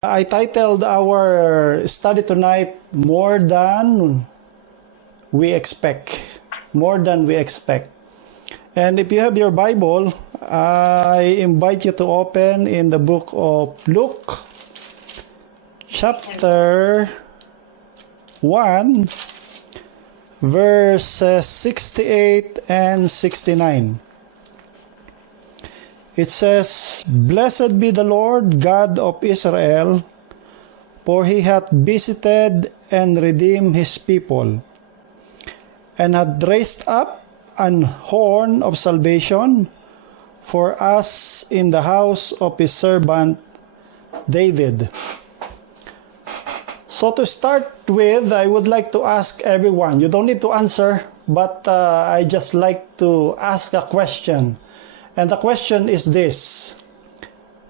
I titled our study tonight, More Than We Expect. More Than We Expect. And if you have your Bible, I invite you to open in the book of Luke, chapter 1, verses 68 and 69. It says, "Blessed be the Lord God of Israel, for he hath visited and redeemed his people, and hath raised up an horn of salvation for us in the house of his servant David." So to start with, I would like to ask everyone, you don't need to answer, but I just like to ask a question. And the question is this: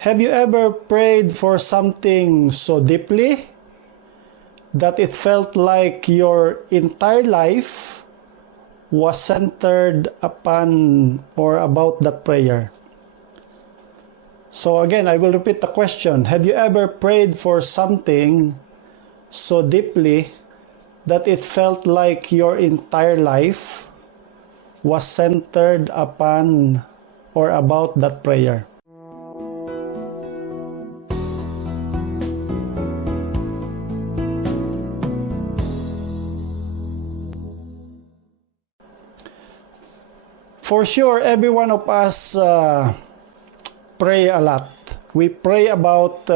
have you ever prayed for something so deeply that it felt like your entire life was centered upon or about that prayer? So again, I will repeat the question. Have you ever prayed for something so deeply that it felt like your entire life was centered upon or about that prayer? For sure, every one of us pray a lot. We pray about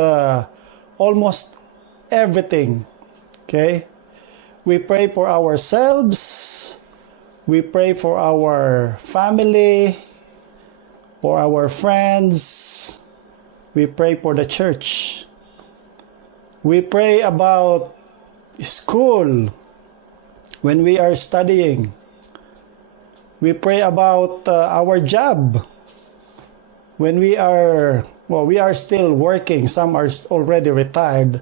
almost everything. Okay? We pray for ourselves. We pray for our family, for our friends. We pray for the church. We pray about school when we are studying. We pray about our job when we are still working. Some are already retired.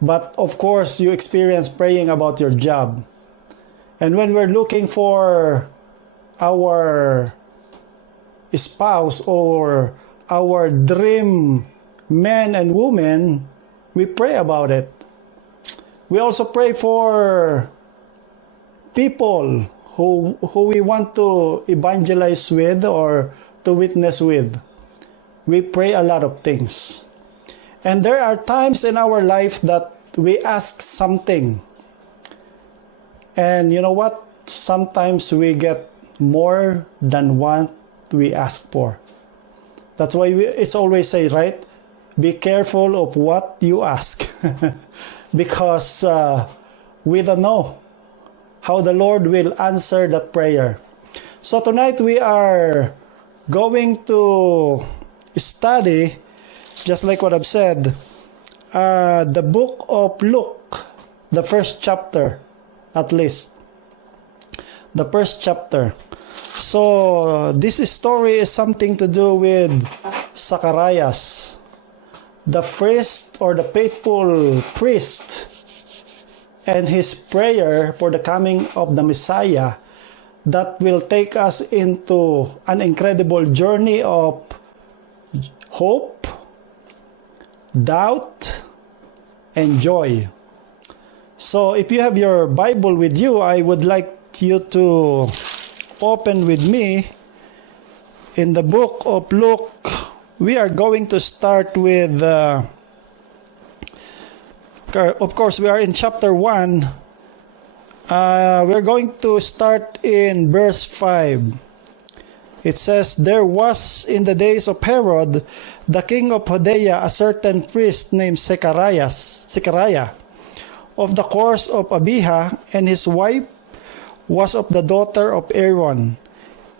But of course, you experience praying about your job. And when we're looking for our spouse or our dream men and women, we pray about it. We also pray for people who we want to evangelize with or to witness with. We pray a lot of things. And there are times in our life that we ask something. And you know what? Sometimes we get more than what we ask for. That's why it's always say, right? Be careful of what you ask. Because we don't know how the Lord will answer that prayer. So tonight we are going to study, just like what I've said, the book of Luke, the first chapter, at least. The first chapter. So this story is something to do with Zacharias, the priest or the faithful priest, and his prayer for the coming of the Messiah that will take us into an incredible journey of hope, doubt, and joy. So if you have your Bible with you, I would like you to open with me in the book of Luke. We are going to start with, of course, we are in chapter 1. We're going to start in verse 5. It says, "There was in the days of Herod, the king of Judea, a certain priest named Zechariah, of the course of Abijah, and his wife was of the daughter of Aaron,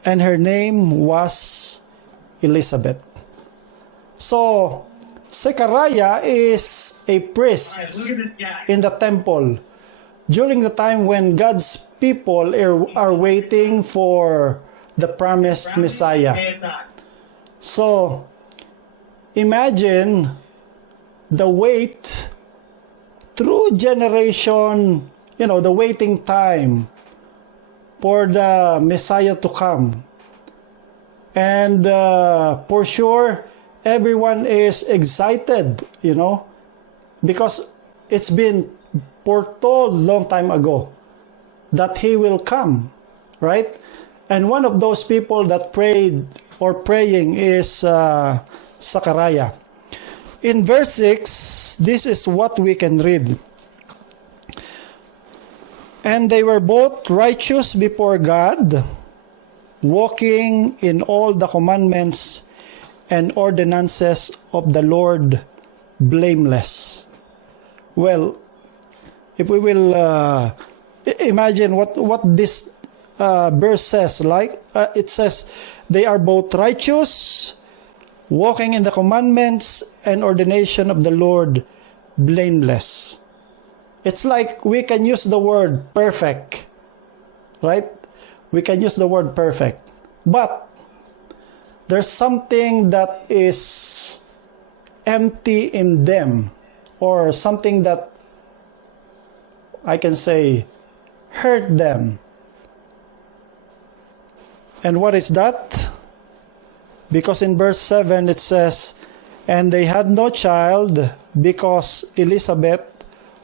and her name was Elizabeth." So, Zechariah is a priest in the temple during the time when God's people are waiting for the promised Messiah. So, imagine the wait through generation, the waiting time for the Messiah to come. And for sure, everyone is excited, because it's been foretold long time ago that he will come, right? And one of those people that prayed or praying is Zechariah. In verse 6, this is what we can read. And they were both righteous before God, walking in all the commandments and ordinances of the Lord, blameless. Well, if we will imagine what this verse says, like it says, they are both righteous, walking in the commandments and ordination of the Lord, blameless. It's like we can use the word perfect, right? We can use the word perfect. But there's something that is empty in them, or something that I can say hurt them. And what is that? Because in verse 7 it says, and they had no child because Elizabeth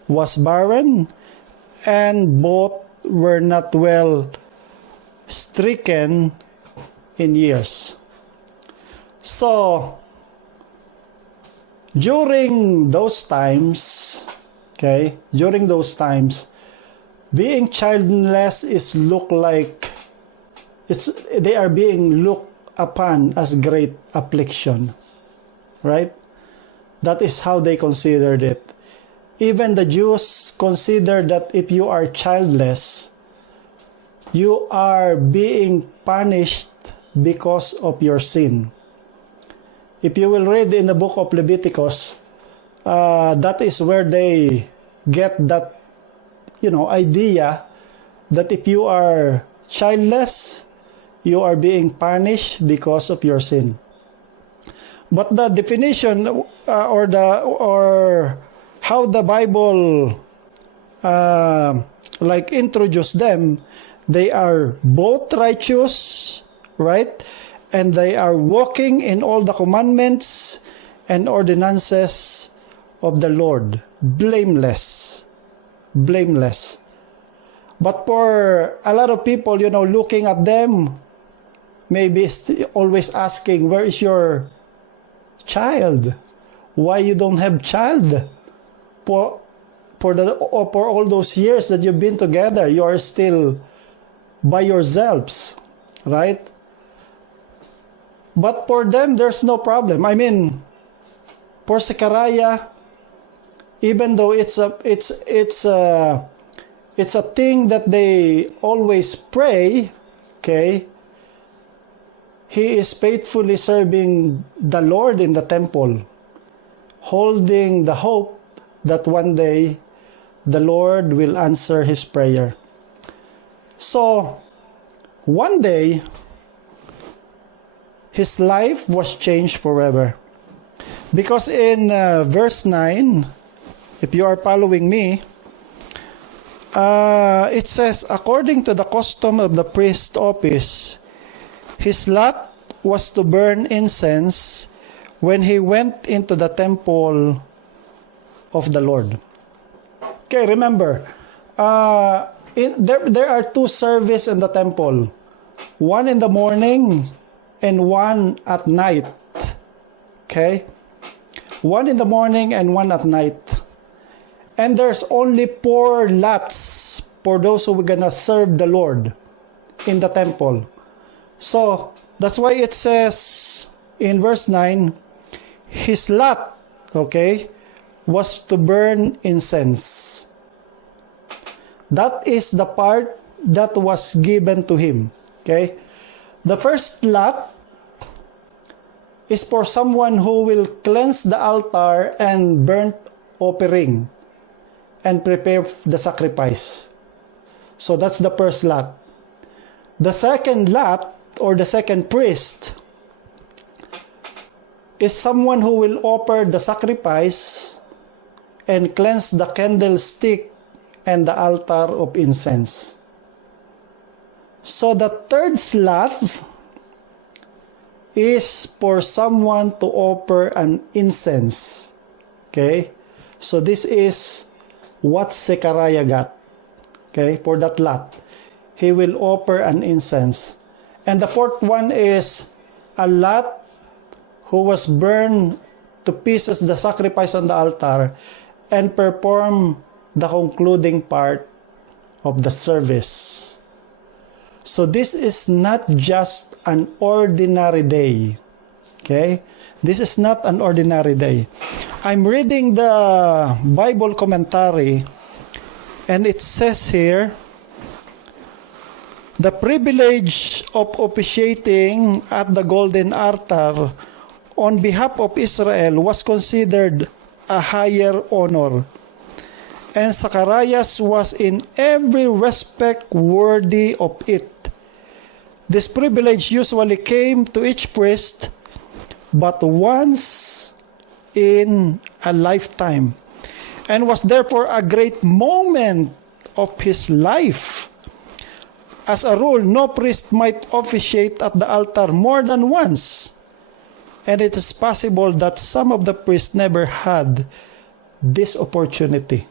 was barren, and both were not well stricken in years. So, during those times, being childless is they are being looked upon as great affliction, right? That is how they considered it. Even the Jews considered that if you are childless, you are being punished because of your sin. If you will read in the book of Leviticus, that is where they get that, idea that if you are childless, you are being punished because of your sin. But the definition or how the Bible introduce them, they are both righteous, right? And they are walking in all the commandments and ordinances of the Lord, blameless. Blameless. But for a lot of people, looking at them, maybe always asking, where is your child? Why you don't have child? For all those years that you've been together, you are still by yourselves, right? But for them, there's no problem. I mean, for Zechariah, even though it's a thing that they always pray, okay, he is faithfully serving the Lord in the temple, holding the hope that one day the Lord will answer his prayer. So, one day, his life was changed forever. Because in verse 9, if you are following me, it says, according to the custom of the priest's office, his lot was to burn incense when he went into the temple of the Lord. Okay, remember, there are two services in the temple. One in the morning and one at night. Okay? One in the morning and one at night. And there's only 4 lots for those who are gonna serve the Lord in the temple. So, that's why it says in verse 9, his lot, okay, was to burn incense. That is the part that was given to him. Okay? The first lot is for someone who will cleanse the altar and burnt offering and prepare the sacrifice. So that's the first lot. The second lot, or the second priest, is someone who will offer the sacrifice and cleanse the candlestick and the altar of incense. So the third slot is for someone to offer an incense. Okay? So this is what Zechariah got. Okay, for that lot. He will offer an incense. And the fourth one is a lot who was burned to pieces the sacrifice on the altar and perform the concluding part of the service. So this is not just an ordinary day. Okay? This is not an ordinary day. I'm reading the Bible commentary, and it says here, the privilege of officiating at the golden altar on behalf of Israel was considered a higher honor, and Zacharias was in every respect worthy of it. This privilege usually came to each priest but once in a lifetime, and was therefore a great moment of his life. As a rule, no priest might officiate at the altar more than once, and it is possible that some of the priests never had this opportunity.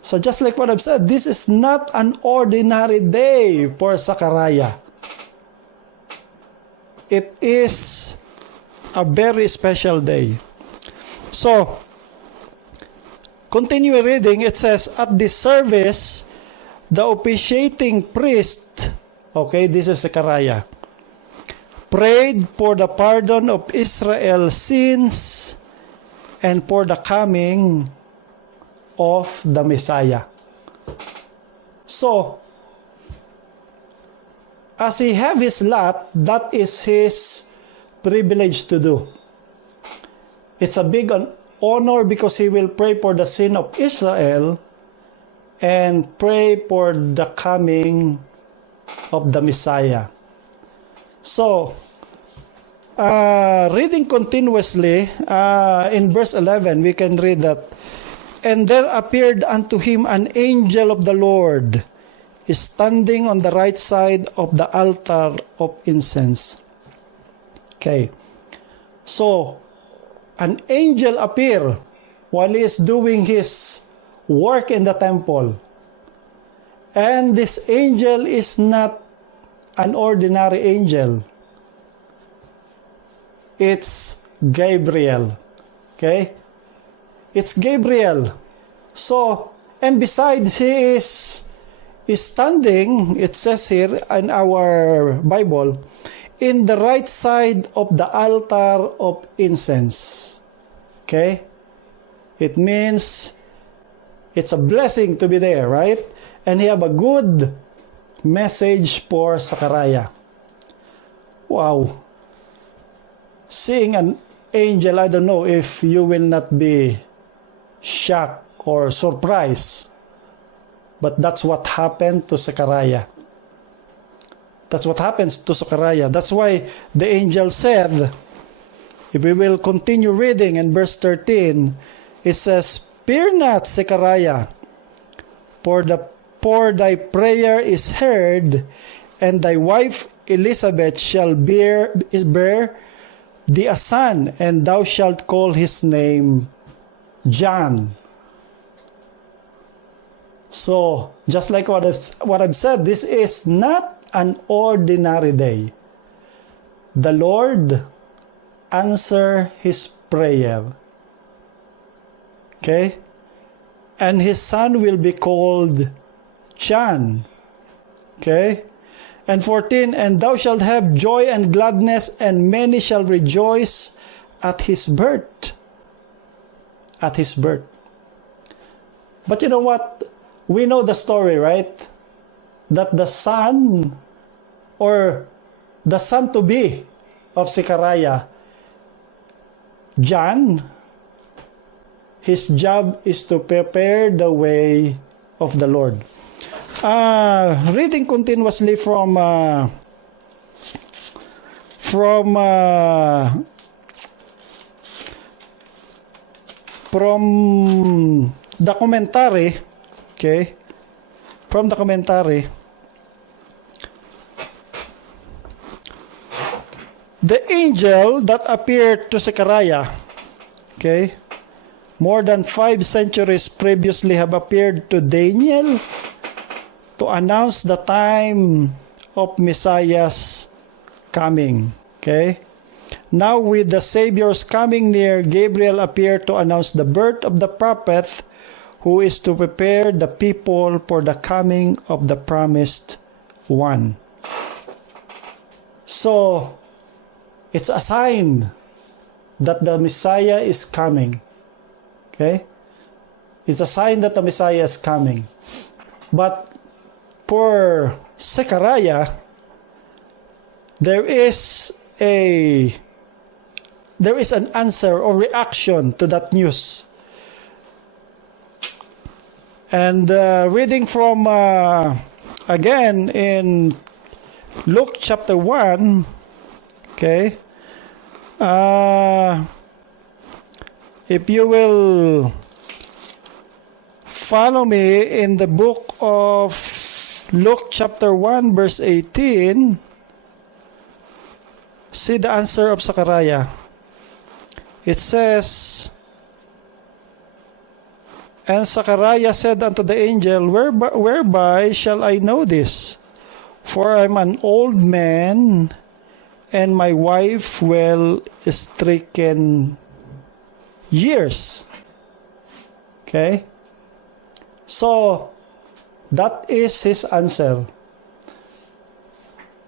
So just like what I've said, this is not an ordinary day for Zechariah. It is a very special day. So, continue reading. It says, at this service, the officiating priest, okay, this is Zechariah, prayed for the pardon of Israel's sins and for the coming of the Messiah. So, as he have his lot, that is his privilege to do. It's a big honor because he will pray for the sin of Israel and pray for the coming of the Messiah. So, reading continuously, in verse 11, we can read that, and there appeared unto him an angel of the Lord, standing on the right side of the altar of incense. Okay. So, an angel appeared while he is doing his work in the temple. And this angel is not an ordinary angel. It's Gabriel. Okay? It's Gabriel. So, and besides, he is standing, it says here in our Bible, in the right side of the altar of incense. Okay? It means it's a blessing to be there, right? And he have a good message for Zechariah. Wow. Seeing an angel, I don't know if you will not be shocked or surprised. But that's what happened to Zechariah. That's what happens to Zechariah. That's why the angel said, if we will continue reading in verse 13, it says, fear not, Zechariah, for thy prayer is heard, and thy wife Elizabeth shall bear thee a son, and thou shalt call his name John. So, just like what I've said, this is not an ordinary day. The Lord answered his prayer. Okay? And his son will be called John. Okay? And 14, and thou shalt have joy and gladness, and many shall rejoice at his birth. At his birth. But you know what? We know the story, right? That the son, or the son-to-be of Zechariah, John, his job is to prepare the way of the Lord. Reading continuously from the commentary, okay? From the commentary, the angel that appeared to Zechariah, okay, more than 5 centuries previously have appeared to Daniel to announce the time of Messiah's coming. Okay? Now with the Savior's coming near, Gabriel appeared to announce the birth of the prophet who is to prepare the people for the coming of the promised one. So, it's a sign that the Messiah is coming. Okay? It's a sign that the Messiah is coming. But for Zechariah, there is an answer or reaction to that news. And reading from again in Luke chapter 1, okay, if you will follow me in the book of Luke chapter 1 verse 18, see the answer of Zechariah. It says, and Zechariah said unto the angel, whereby shall I know this? For I am an old man, and my wife well stricken years. Okay? So, that is his answer.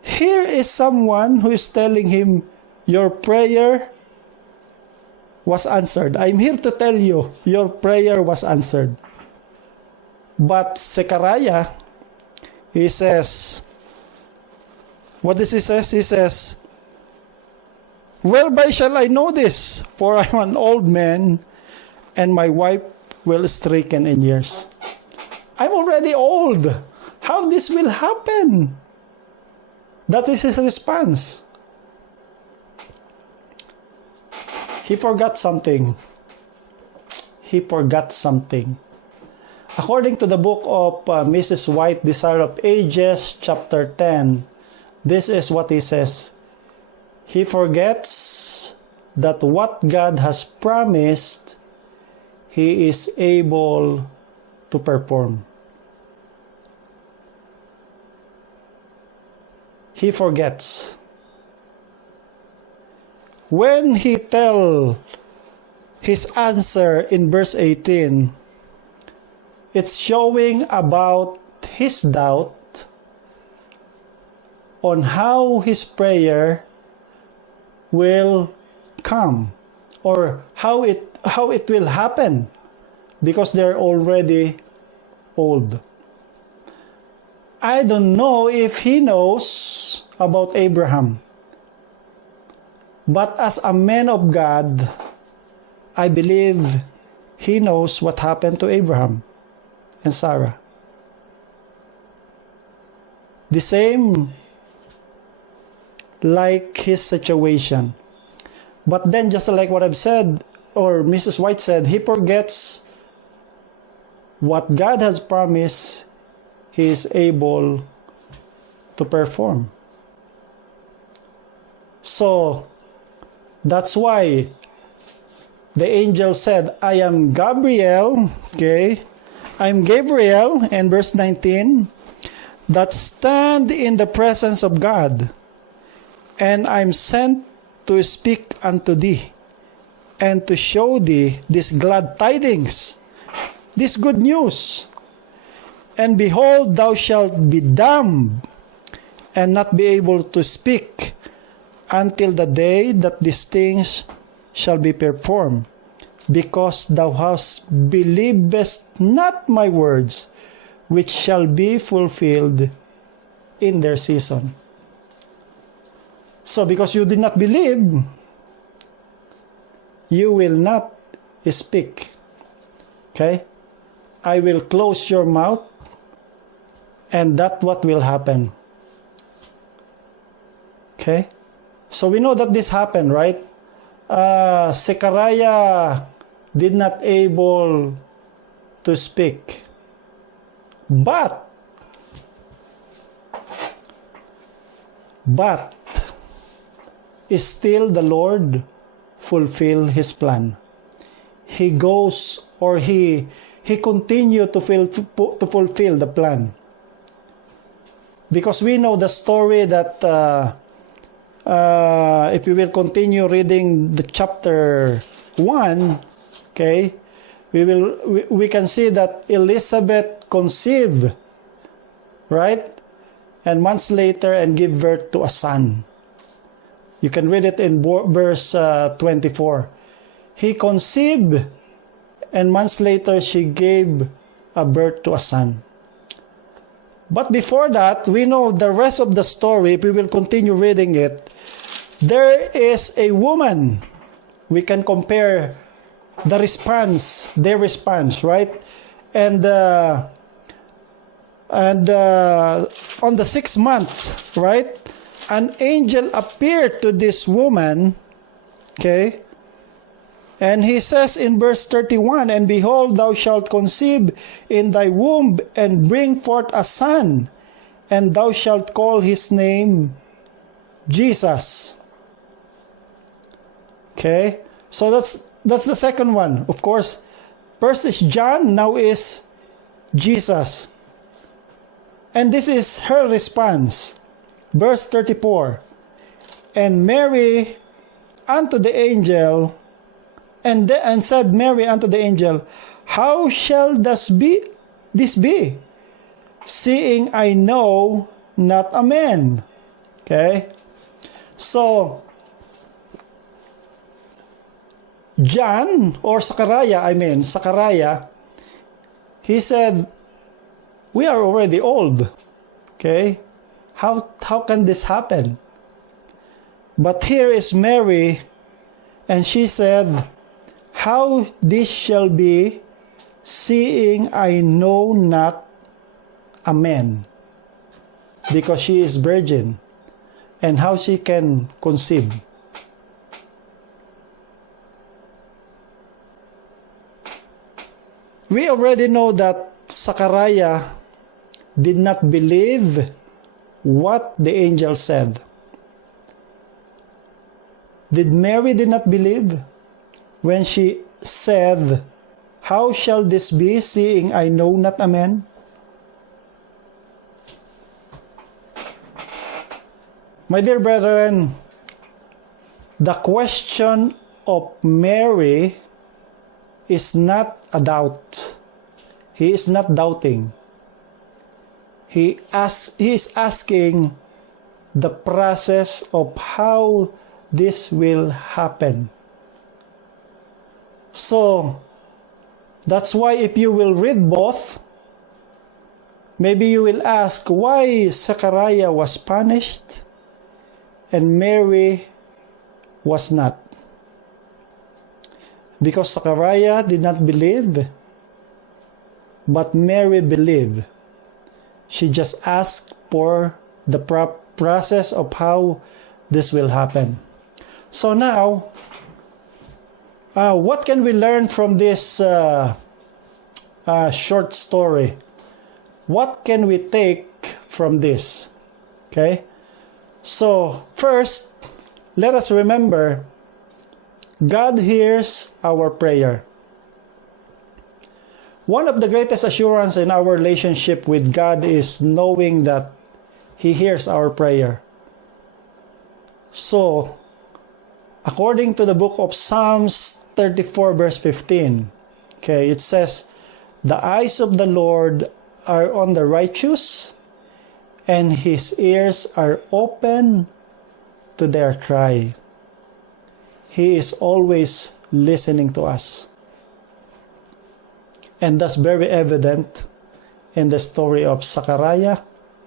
Here is someone who is telling him, your prayer was answered. I'm here to tell you, your prayer was answered. But Zechariah, he says, what does he say? He says, whereby shall I know this? For I am an old man, and my wife well stricken in years. I'm already old. How this will happen? That is his response. He forgot something. He forgot something. According to the book of Mrs. White, Desire of Ages, chapter 10, this is what he says. He forgets that what God has promised, He is able to perform. He forgets. When he tell his answer in verse 18, it's showing about his doubt on how his prayer will come or how it will happen because they're already old. I don't know if he knows about Abraham. But as a man of God, I believe he knows what happened to Abraham and Sarah. The same like his situation. But then just like what I've said, or Mrs. White said, he forgets what God has promised, he is able to perform. So, that's why the angel said, I am Gabriel, okay? I'm Gabriel, and verse 19, that stand in the presence of God, and I'm sent to speak unto thee, and to show thee this glad tidings, this good news. And behold, thou shalt be dumb, and not be able to speak, until the day that these things shall be performed, because thou hast believest not my words, which shall be fulfilled in their season. So because you did not believe, you will not speak. Okay? I will close your mouth, and that's what will happen. Okay? So we know that this happened, right? Zechariah did not able to speak. But still the Lord fulfilled His plan. he goes, or he continue to fulfill the plan. Because we know the story that if we will continue reading the chapter 1, okay, we can see that Elizabeth conceived, right? And months later, and give birth to a son. You can read it in verse 24. He conceived, and months later, she gave a birth to a son. But before that, we know the rest of the story. If we will continue reading it, there is a woman. We can compare their response, right? And on the 6th month, right, an angel appeared to this woman, okay? And he says in verse 31, and behold, thou shalt conceive in thy womb, and bring forth a son, and thou shalt call his name Jesus. Okay? So that's the second one. Of course, first is John, now is Jesus. And this is her response. Verse 34. And Mary unto the angel, and said Mary unto the angel, how shall this be, seeing I know not a man? Okay? So, John, or Zachariah, he said, we are already old. Okay? How can this happen? But here is Mary, and she said, how this shall be, seeing I know not a man. Because she is virgin. And how she can conceive. We already know that Zachariah did not believe what the angel said. Did Mary did not believe when she said, how shall this be, seeing I know not a man? My dear brethren, the question of Mary is not a doubt. He is not doubting. He is asking the process of how this will happen. So, that's why if you will read both, maybe you will ask why Zechariah was punished and Mary was not. Because Zechariah did not believe, but Mary believed. She just asked for the process of how this will happen. So now, what can we learn from this short story? What can we take from this? Okay? So, first, let us remember, God hears our prayer. One of the greatest assurance in our relationship with God is knowing that He hears our prayer. So, according to the book of Psalms 34 verse 15, okay, it says, the eyes of the Lord are on the righteous, and His ears are open to their cry. He is always listening to us. And that's very evident in the story of Zechariah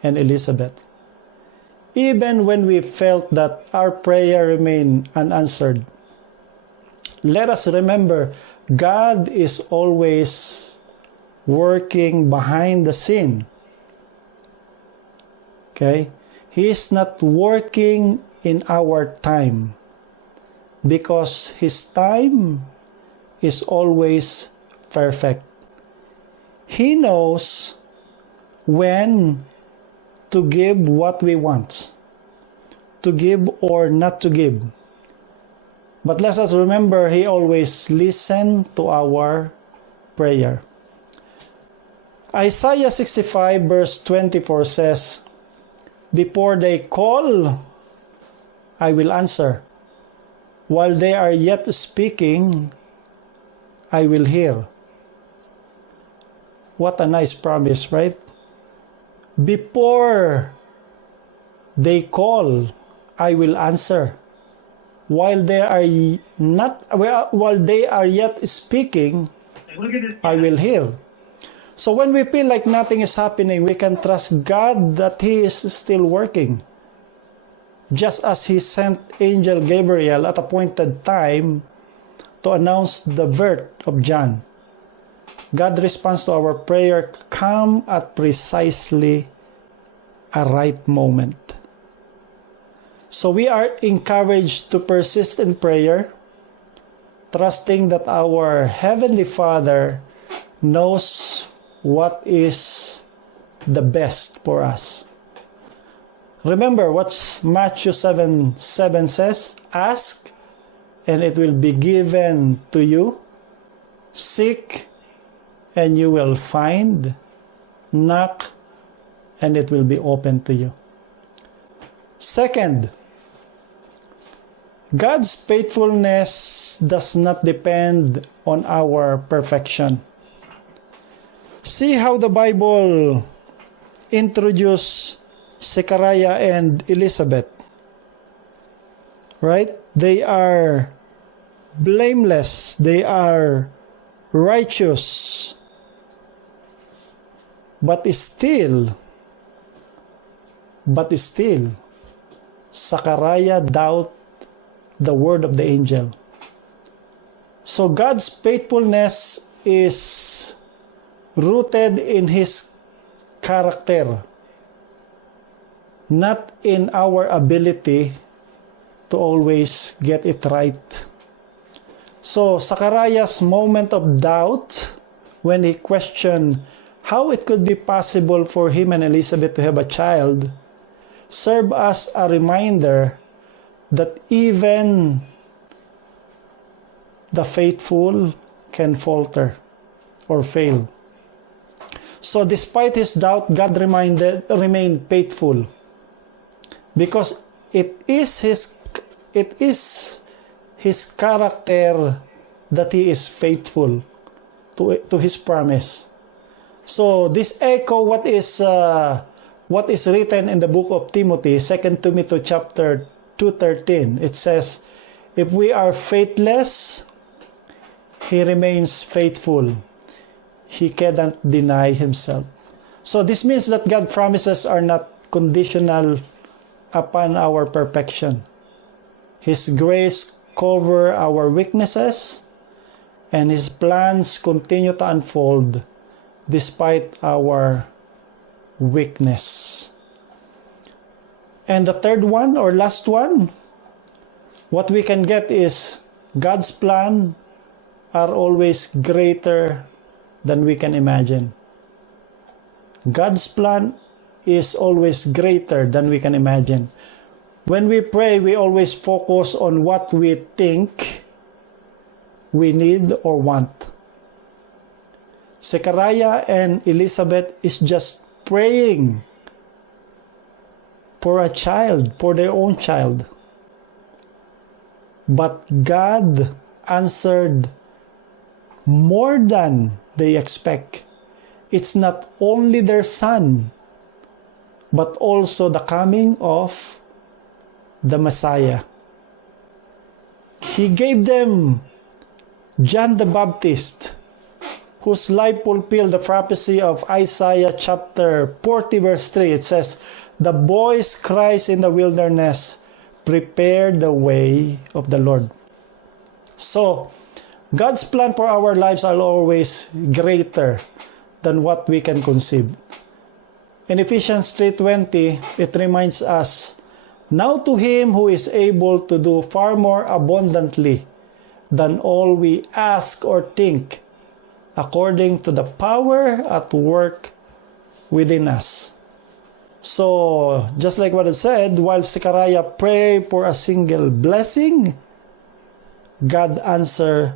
and Elizabeth. Even when we felt that our prayer remained unanswered, let us remember God is always working behind the scene. Okay? He is not working in our time, because His time is always perfect. He knows when to give what we want, to give or not to give. But let us remember, He always listens to our prayer. Isaiah 65 verse 24 says, "Before they call, I will answer. While they are yet speaking, I will hear." What a nice promise, right? Before they call, I will answer. While they are yet speaking, I will hear. So when we feel like nothing is happening, we can trust God that He is still working. Just as He sent Angel Gabriel at appointed time to announce the birth of John, God responds to our prayer come at precisely a right moment. So we are encouraged to persist in prayer, trusting that our Heavenly Father knows what is the best for us. Remember what Matthew 7:7 says, "Ask, and it will be given to you. Seek, and you will find. Knock, and it will be open to you." Second, God's faithfulness does not depend on our perfection. See how the Bible introduced Zechariah and Elizabeth. Right? They are blameless. They are righteous. But still, Zechariah doubted the word of the angel. So God's faithfulness is rooted in His character, not in our ability to always get it right. So Zechariah's moment of doubt, when he questioned how it could be possible for him and Elizabeth to have a child, served as a reminder that even the faithful can falter or fail. So despite his doubt, God remained faithful, because it is his character that he is faithful to his promise. So this echo what is written in the book of Timothy, 2 Timothy chapter 2:13. It says, "If we are faithless, He remains faithful. He cannot deny Himself." So this means that God's promises are not conditional upon our perfection. His grace covers our weaknesses, and His plans continue to unfold despite our weakness. And the third one, or last one, what we can get is God's plan are always greater than we can imagine. God's plan is always greater than we can imagine. When we pray, we always focus on what we think we need or want. Zechariah and Elizabeth is just praying for a child, for their own child. But God answered more than they expect. It's not only their son, but also the coming of the Messiah. He gave them John the Baptist, whose life fulfilled the prophecy of Isaiah chapter 40 verse 3. It says, "The voice cries in the wilderness, prepare the way of the Lord." So, God's plan for our lives are always greater than what we can conceive. In Ephesians 3:20, it reminds us, "Now to Him who is able to do far more abundantly than all we ask or think, according to the power at work within us." So, just like what I said, while Zechariah prayed for a single blessing, God's answer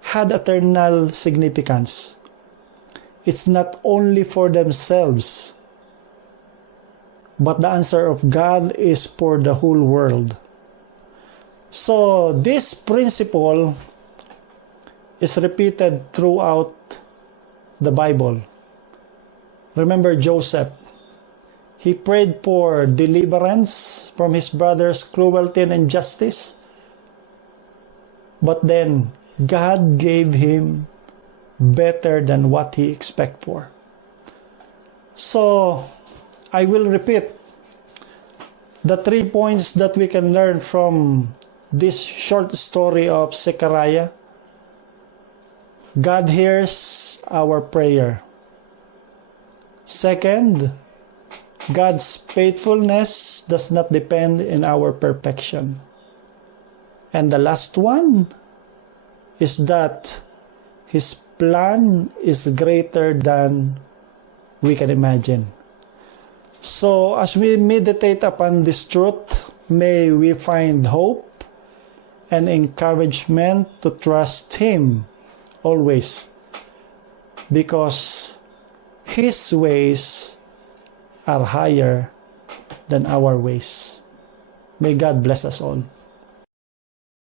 had eternal significance. It's not only for themselves, but the answer of God is for the whole world. So this principle is repeated throughout the Bible. Remember Joseph. He prayed for deliverance from his brother's cruelty and injustice. But then God gave him better than what he expected for. So I will repeat the 3 points that we can learn from this short story of Zechariah. God hears our prayer. Second, God's faithfulness does not depend in our perfection. And the last one is that His plan is greater than we can imagine. So as we meditate upon this truth, may we find hope and encouragement to trust Him always, because His ways are higher than our ways. May God bless us all.